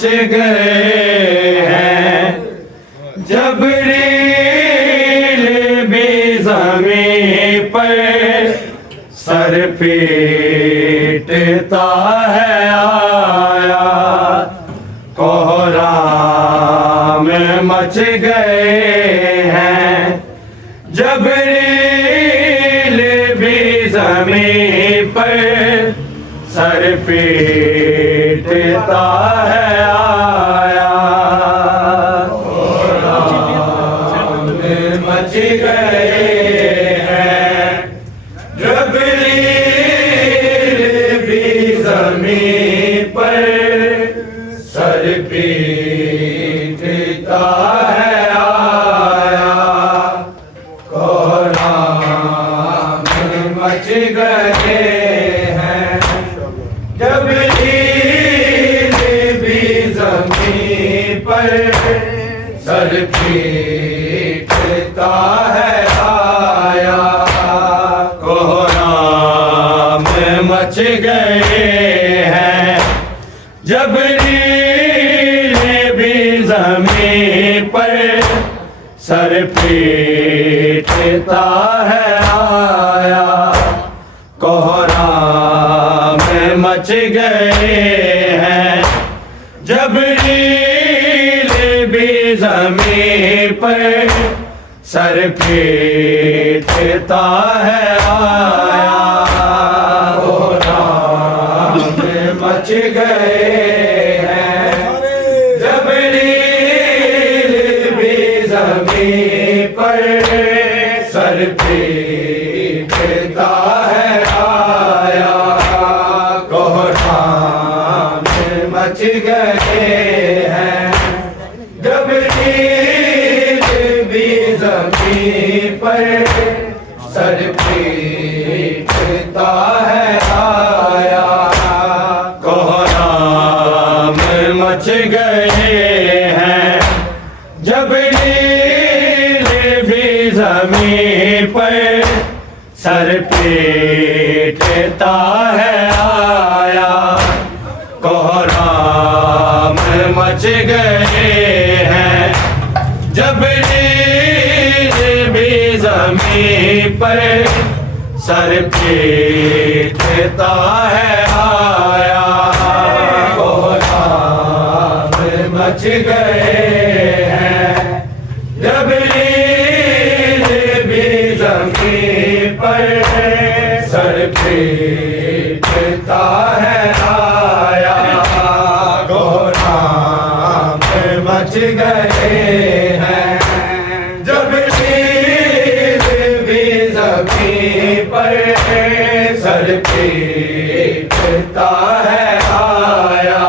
Much गए हैं। जबरील भी ज़मीं पर सर पीटता है आया, कोहराम मच गए हैं। जबरील भी ज़मीं पर सर पीटता है आया, कोहराम मच गए हैं। जबरील भी ज़मीं पर सर पीटता है आया, कोहराम मच गए हैं। जबरील भी ज़मीं पर सर पीटता है आया, कोहराम मच गए हैं। जबरील भी ज़मीं पर सर पीटता है आया, कोहराम मच गए हैं। जबरील भी ज़मीं पर सर पीटता है आया, कोहराम मच गए हैं। जबरील भी ज़मीं पर सर पीटता है आया, कोहराम मच गए हैं। जबरील भी ज़मीं पर सर पीटता है आया, कोहराम मच गए हैं। जबरील भी ज़मीं पर सर पीटता है आया, कोहराम मच गए हैं। जबरील भी ज़मीं पर सर पीटता है आया, कोहराम मच गए हैं। जबरील भी ज़मीं पर सर पीटता है आया, कोहराम मच गए हैं। जबरील भी ज़मीं पर सर पीटता है आया,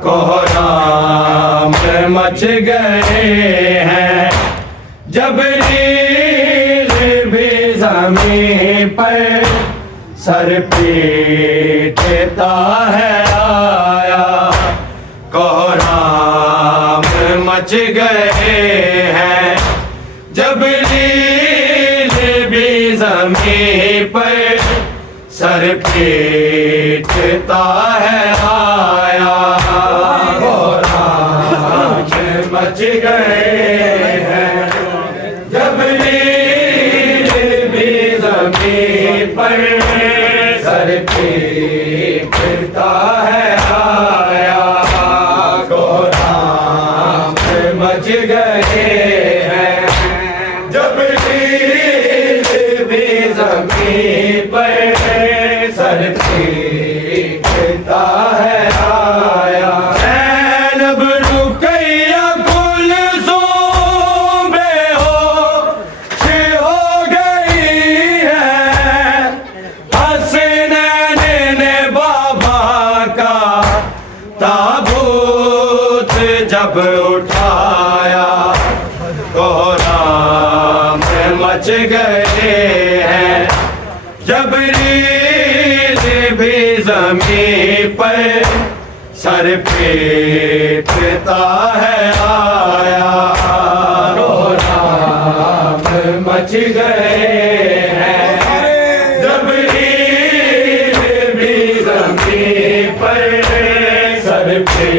कोहराम मच गए हैं। जबरील भी ज़मीं पर सर पीटता है आया, कोहराम मच गए हैं। जबरील भी ज़मीं पर सर पीटता है आया, कोहराम मच गए हैं। जबरील भी ज़मीं पर सर पीटता है आया, कोहराम मच गए हैं। जबरील भी ज़मीं पर सर पीटता है आया, ज़ैनब रुक़ैया कुलसूम बेहोश हो गई है। हसनैन ने बाबा का ताबूत जब उठाया, कोहराम मच गए हैं। जबरील भी ज़मीं पर सर पीटता है आया, कोहराम मच गए हैं। जबरील भी ज़मीं पर सर पे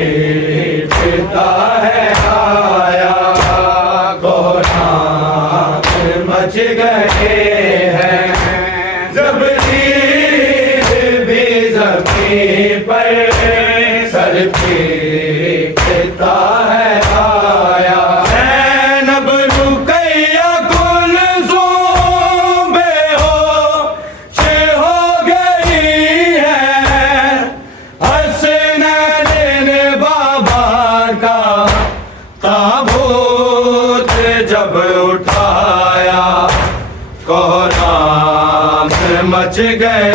पर सर पीटता है आया। ज़ैनब रुक़ैया कुलसूम बेहोश हो गई है। हसनैन बाबा का ताबूत जब उठाया, कोहराम मच गए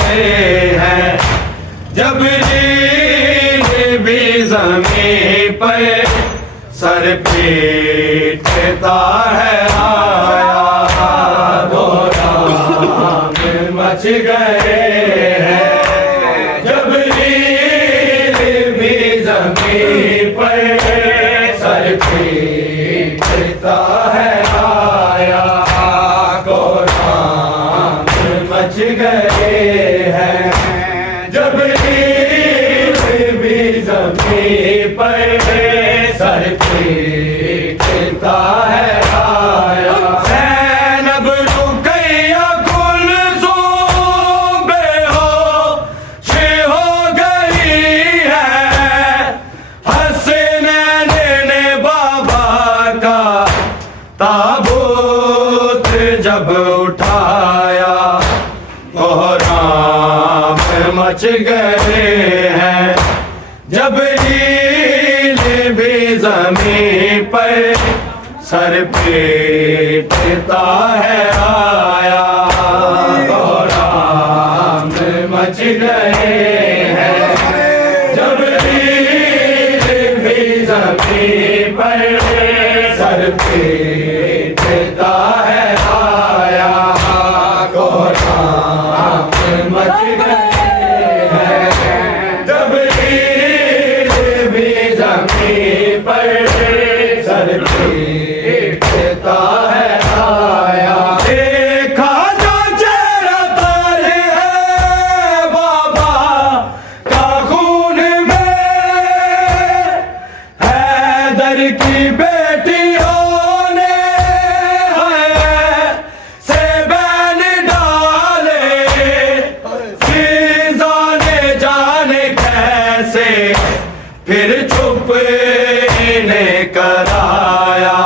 हैं। जबरील भी ज़मीं पर सर पीटता है आया। कोहराम मच गए हैं। जबरील भी ज़मीं पर सर पीटता है आया। कोहराम मच गए हैं। जबरील भी ज़मीं पर सर पीटता है आया। ज़ैनब रुक़ैया कुलसूम बेहोश हो गई है। हसनैन बाबा का ताबूत जब उठाया, कोहराम मच गए हैं। जबरील भी ज़मीं पर सर पीटता है आया। कोहराम मच गए हैं। जबरील भी ज़मीं पर सर पीटता है आया। कोहराम मच गए हैं। जबरील भी ज़मीं पर सर पीटता है आया। देखा जो चेहरा तारे है बाबा का खून में, हैदर की बेटियों ने से बैन डाले। सीज़ा ने जाने कैसे फिर चुप ने कराया।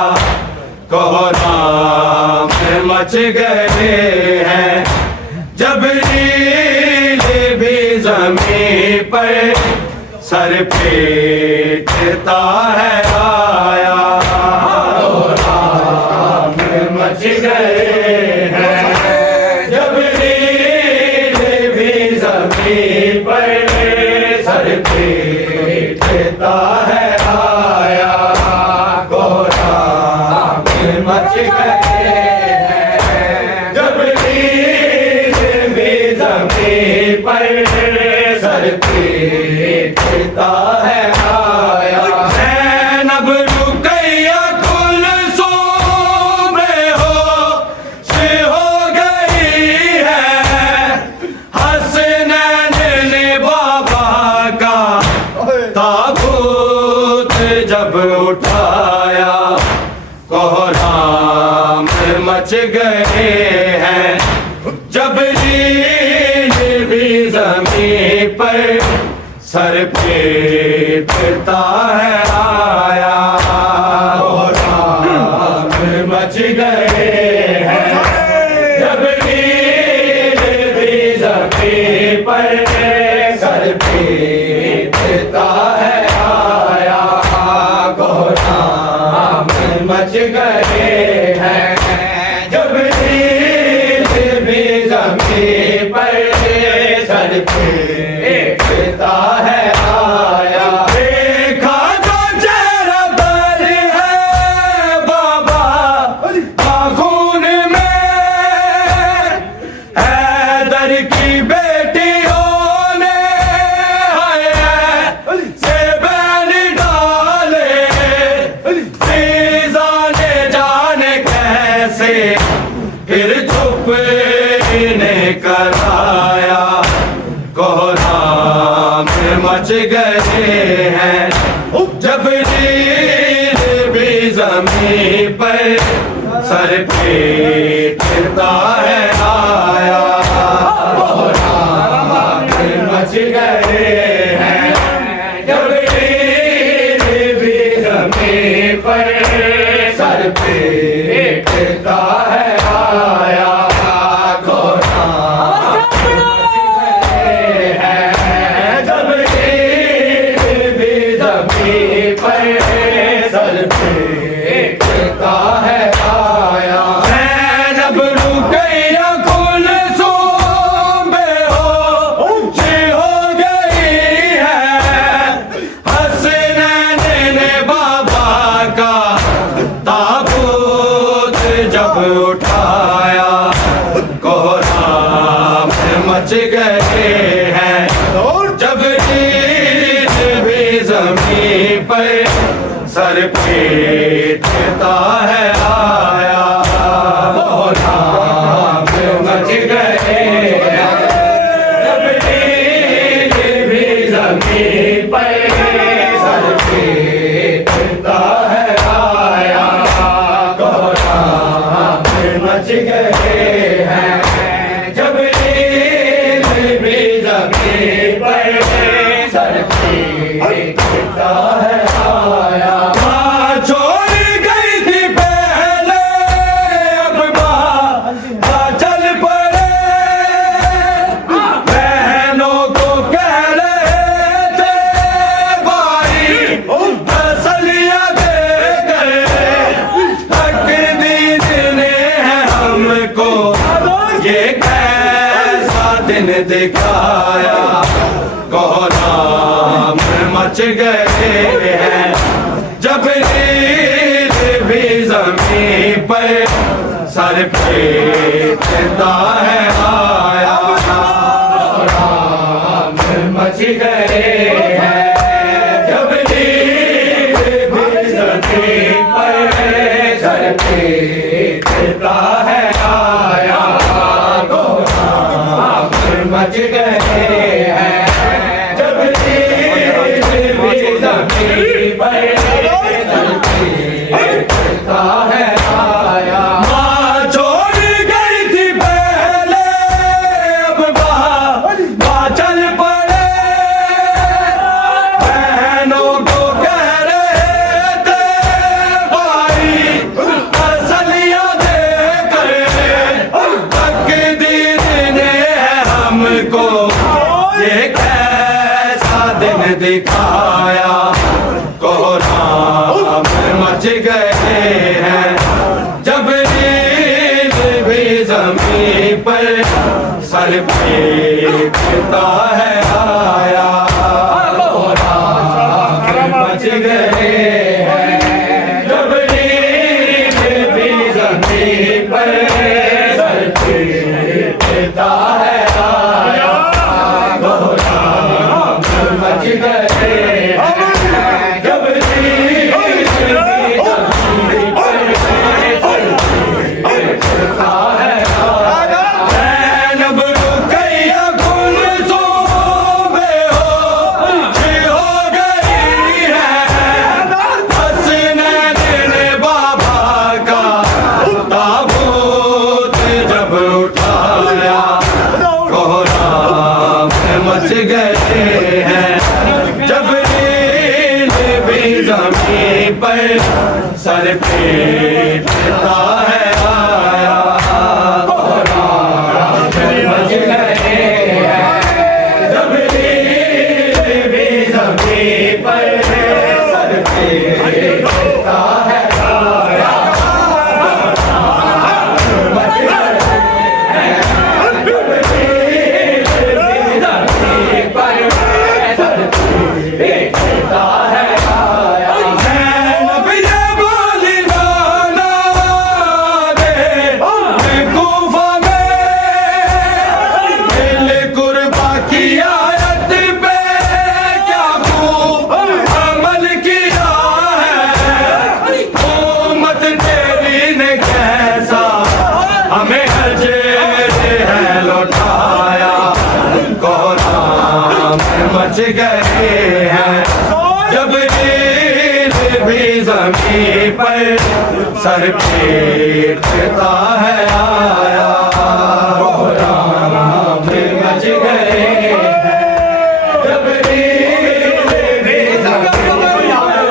कोहराम मच गए हैं। जबरील भी ज़मीं पर सर पीटता है आया। कोहराम मच गए हैं। जबरील भी ज़मीं पर सर पीटता है आया। कोहराम मच गए हैं। जबरील भी ज़मीं पर सर पीटता है आया। ज़ैनब रुक़ैया कुलसूम बेहोश हो गई है। हसनैन बाबा का ताबूत जब उठाया, कोहराम मच गए हैं। जबरील भी ज़मीं पर सर पीटता है आया। कोहराम मच गए हैं। जबरील भी ज़मीं पर सर पीटता है आया। कोहराम मच गए हैं। जबरील भी ज़मीं पर सर पीटता है आया। देखा जो चेहरा तारे है बाबा का खून में, हैदर की बेटियों ने से बैन डाले। सीज़ा ने जाने कैसे फिर चुप ने कराया। कोहराम मच गए हैं। जबरील भी ज़मीं पर सर पीटता है आया। कोहराम मच गए पर सर पीटता है आया कोहराम है जब भी जमीन पर सर पीटता है आया जब रुकैया कुल सूबे ऊंची हो गई है हसनैन ने बाबा का ताबूत जब उठाया कोहराम मच गए हैं जब नील भी जमीन पर सर पीटता है आया कोहराम मच गए हैं जब नील भी जमीन पर सर पीटता है आया कोहराम मच गए हैं जब नील भी जमीन पर सर पीटता है आया छोड़ गई थी पहले अब चल पड़े बहनों को कह रहे थे भाई तसलियां देकर तकदीर ने है हमको ये कैसा दिन दिखाया कोहराम मच गए हैं जब नील भी जमीन पर सर पीटता है आया कोहराम मच गए हैं जब नील भी जमीन पर सर पीटता है आया कोहराम मच गए हैं जब नील भी जमीन पर सर पीटता है आया माँ छोड़ गई थी पहले अब चल पड़े बहनों को कह रहे थे भाई तसलियां देकर तकदीर ने है हमको ये कैसा दिन दिखाया कोहराम मच गए हैं जब नील भी जमीन पर सर पीटता है आया कोहराम मच गए हैं जब नील भी जमीन पर सर पीटता है आया कोहराम मच गए हैं जब नील भी जमीन पर सर पीटता है आया जैनब रुकैया कुल सूबे ऊंची हो गई है हसनैन ने बाबा का ताबूत जब उठाया कोहराम मच गए हैं जब नील भी जमीन पर सर पीटता है आया कोहराम मच गए हैं जब नील भी जमीन पर सर पीटता है आया कोहराम मच गए हैं जब नील भी जमीन पर सर पीटता है आया जैनब ये बोली नाना दे कूफा में दिल कुर्बा की आयत पे क्या खूब अमल किया है उम्मत तेरी ने कैसा हमें अजर है लौटाया कोहराम मच गए हैं जब नील भी जमीन पर सर पीटता है आया कोहराम मच गए हैं जब नील भी जमीन पर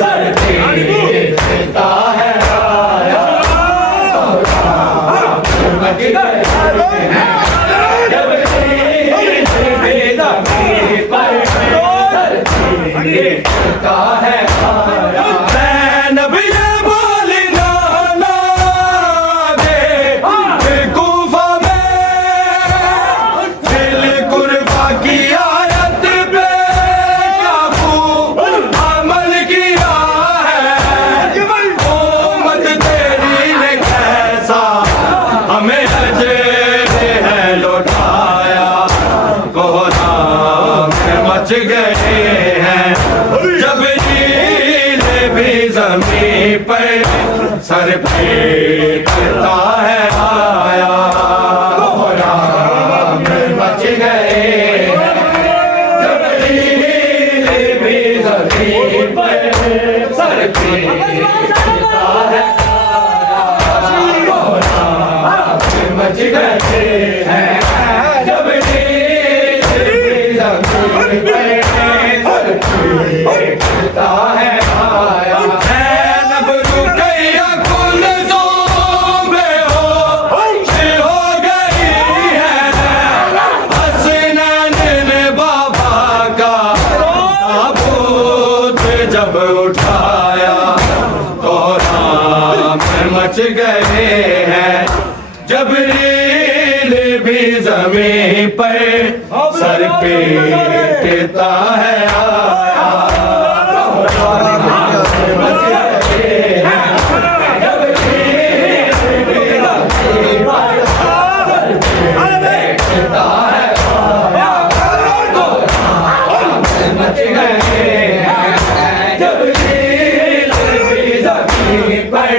सर पीटता का है आया। ज़ैनब ये बोली नाना दे कूफा में दिल कुर्बा की आयत पे क्या खूब अमल किया है। उम्मत तेरी ने कैसा हमें अजर है लौटाया। कोहराम में मच गए हैं जब नील भी ज़मीं पर सर पीटता है आया। कोहराम में मच गए हैं जब नील भी ज़मीं पर सर पीटता है आया। कोहराम में मच गए हैं जब नील भी ज़मीं पर सर पीटता है आया। ज़ैनब रुकैया कुलज़ूम बेहोश हो गई है। हसनैन ने बाबा का ताबूत जब उठाया। कोहराम में मच गए हैं जब नील भी ज़मीं पर सर पीटता है आया। कोहराम में मच गए हैं जब नील भी ज़मीं पर सर पीटता है आया। कोहराम में मच गए हैं जब नील भी ज़मीं पर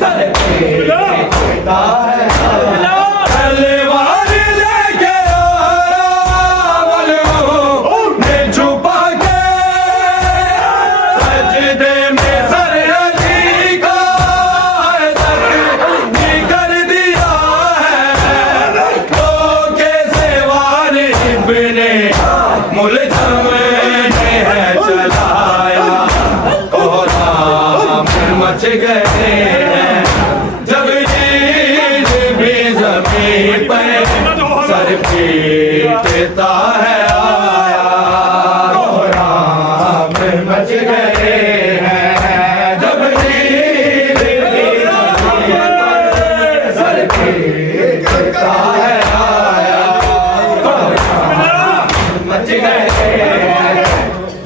सर पीटता है आया। तलवार लेके आया मलूम ने छुपा के सजदे में सर अली का तकदीर कर दिया है। तो कैसे वारिब ने मुल्ज़म ने है चलाया। कोहराम में मच गए हैं जब नील भी ज़मीं पर सर पीटता है आया। कोहराम में मच गए हैं जब नील भी ज़मीं पर सर पीटता है आया। कोहराम में मच गए हैं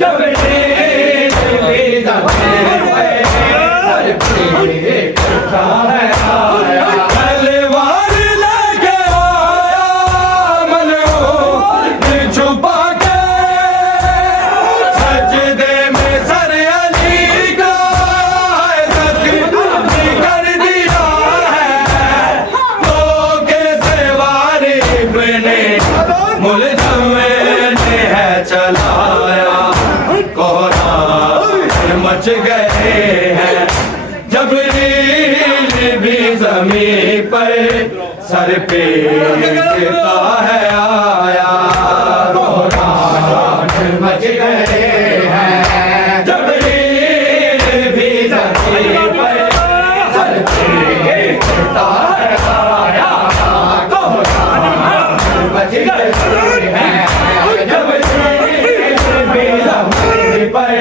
जब नील भी ज़मीं पर सर पीटता है आया। तलवार लेके आया मलूम ने छुपा के सजदे में सर अली का तकदीर कर दिया है। तो कैसे वारिब ने मुल्ज़म ने है चलाया। कोहराम में मच गए हैं जब नील भी ज़मीं पर सर पीटता है आया। कोहराम में मच गए हैं जब नील भी ज़मीं पर सर पीटता है आया। कोहराम में मच गए हैं जब नील भी ज़मीं पर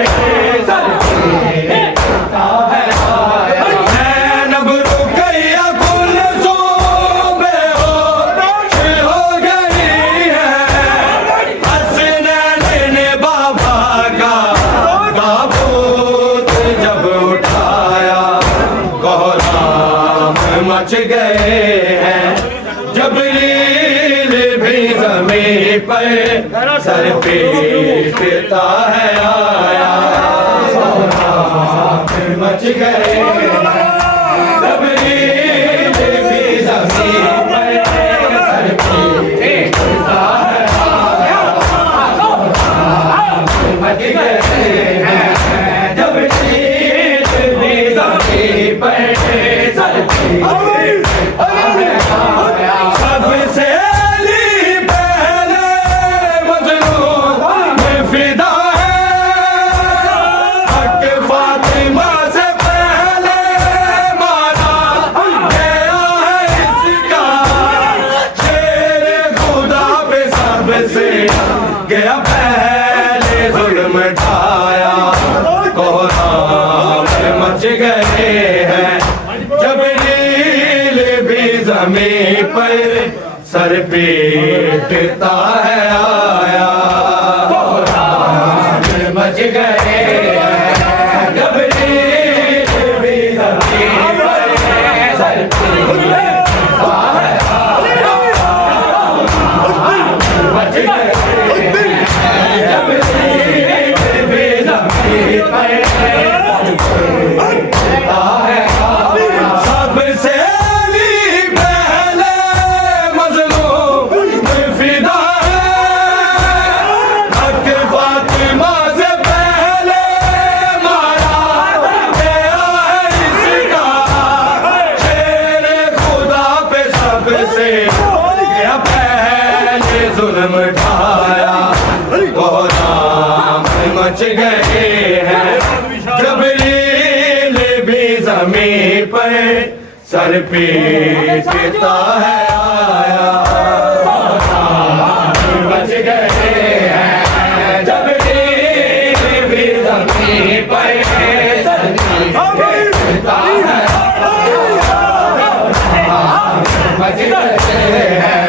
सर पीटता है आया। ज़ैनब रुकैया कुलज़ूम बेहोश हो गई है। हसनैन ने बाबा का ताबूत जब उठाया। कोहराम में मच गए हैं जब नील भी ज़मीं पर सर पीटता है आया। कोहराम में मच गए हैं जब नील भी ज़मीं पर सर पीटता है आया। कोहराम में मच गए हैं जब नील भी ज़मीं पर सर पीटता है आया। सबसे पहले मजनून में फिदा है। हक फातिमा से पहले सर पीटता है आया। मच गए जबरील भी ज़मीन पर सर पीटता है आया। मच गए जबरील भी ज़मीन पर पीटता है आया। सबसे जुल्म ढाया वो नाम मच गए हैं जबरील भी ज़मीन पर सर पीटता है आया। मच गए हैं जबरील भी ज़मीन पर सर पीटता है आया। मच गए हैं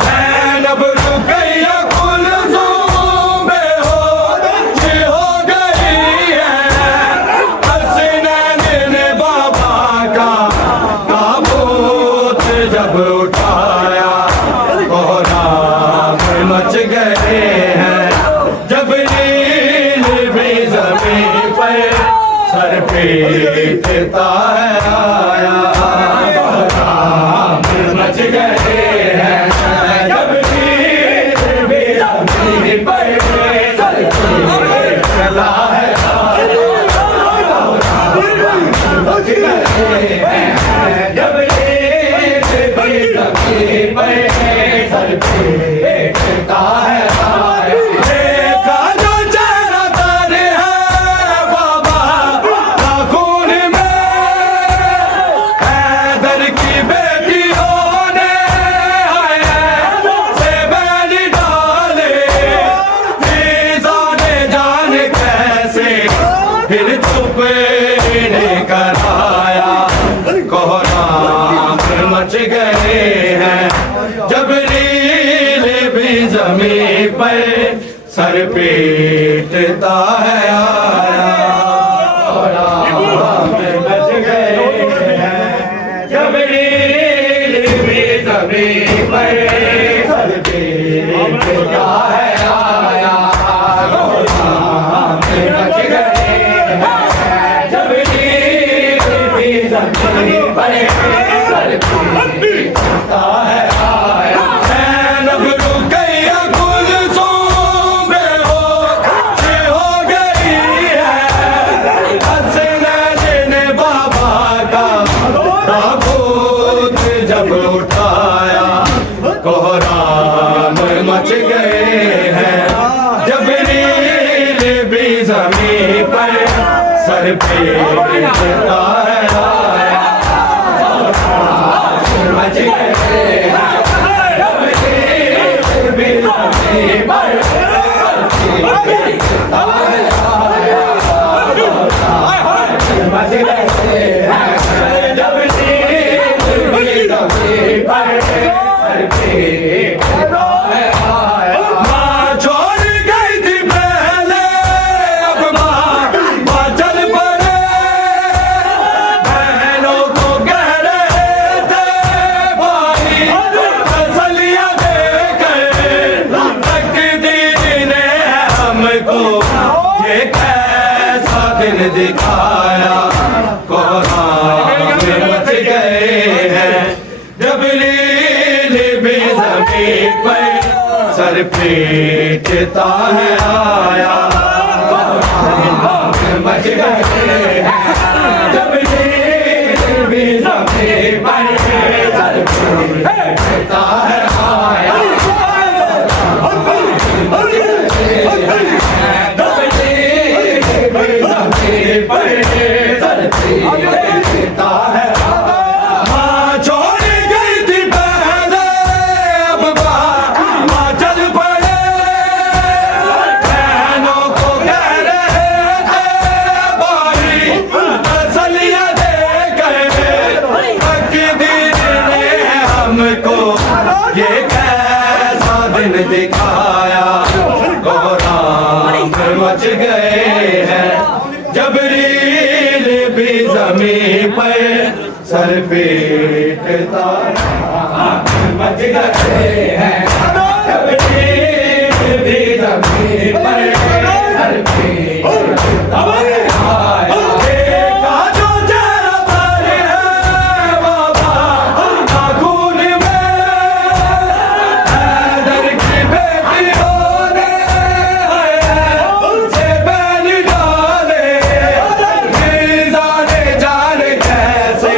ज़ैनब रुक़ैया कुलसूम बेहोश हो गई है। हसनैन ने बाबा का ताबूत जब उठाया कोहराम मच गए हैं जबरील भी ज़मीन पर सर पीटता है आया। मच गए हैं जबरील भी ज़मीन पर सर पीटता है आया। मच गए हैं जबरील भी ज़मीन पर सर पीटता है आया। फिर चुप ने कराया कोहराम मच गए हैं जबरील भी ज़मीन पर सर पीटता है आया। कोहराम मच गए हैं जबरील भी ज़मीन पर सर पीटता है आया। कोहराम मच गए ज़ैनब रुक़ैया कुलसूम बेहोश हो गई है। हसनैन ने बाबा का ताबूत जब उठाया कोहराम मच गए हैं जबरील भी ज़मीन पर सर पीटता है आया। मच गए जबरील भी ज़मीन पर सर पीटता है आया। मच गए जबरील भी ज़मीन पर सर पीटता है आया। माँ छोड़ गई थी पहले अब माँ चल पड़े। बहनों को कह रहे थे भाई तसल्लियाँ देकर तकदीर ने हमको ये कैसा दिन दिखाया। कोहराम मच गए हैं जबरील भी ज़मीन पर सर पीटता है आया। मच गए हैं जबरील भी ज़मीन पर सर पीटता है आया। जबरील भी ज़मीन पर सर पीटता है। माँ छोड़ गई थी पहले अब माँ चल पड़े। बहनों को कह रहे थे भाई दिन दिखाया, कोहराम मच गए हैं। जबरील भी ज़मीं पर सर पीटता मच गए हैं। जबरील भी ज़मीं पर सर पीटता देखा जो चेहरा तारे है बाबा आँखों में, हैदर की बेटियों ने उनसे बैन डाले। मिर्ज़ा ने जान कैसे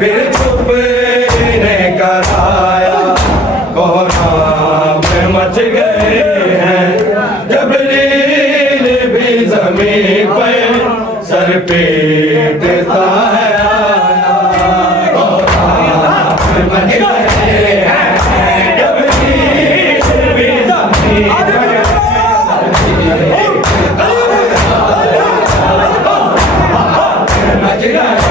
फिर चुप ने कराया, कोहराम मच गए हैं। जबरील भी ज़मीं पर सर पीटता है, कोहराम मच गए हैं। जबरील भी ज़मीं पर सर पीटता है, कोहराम मच गए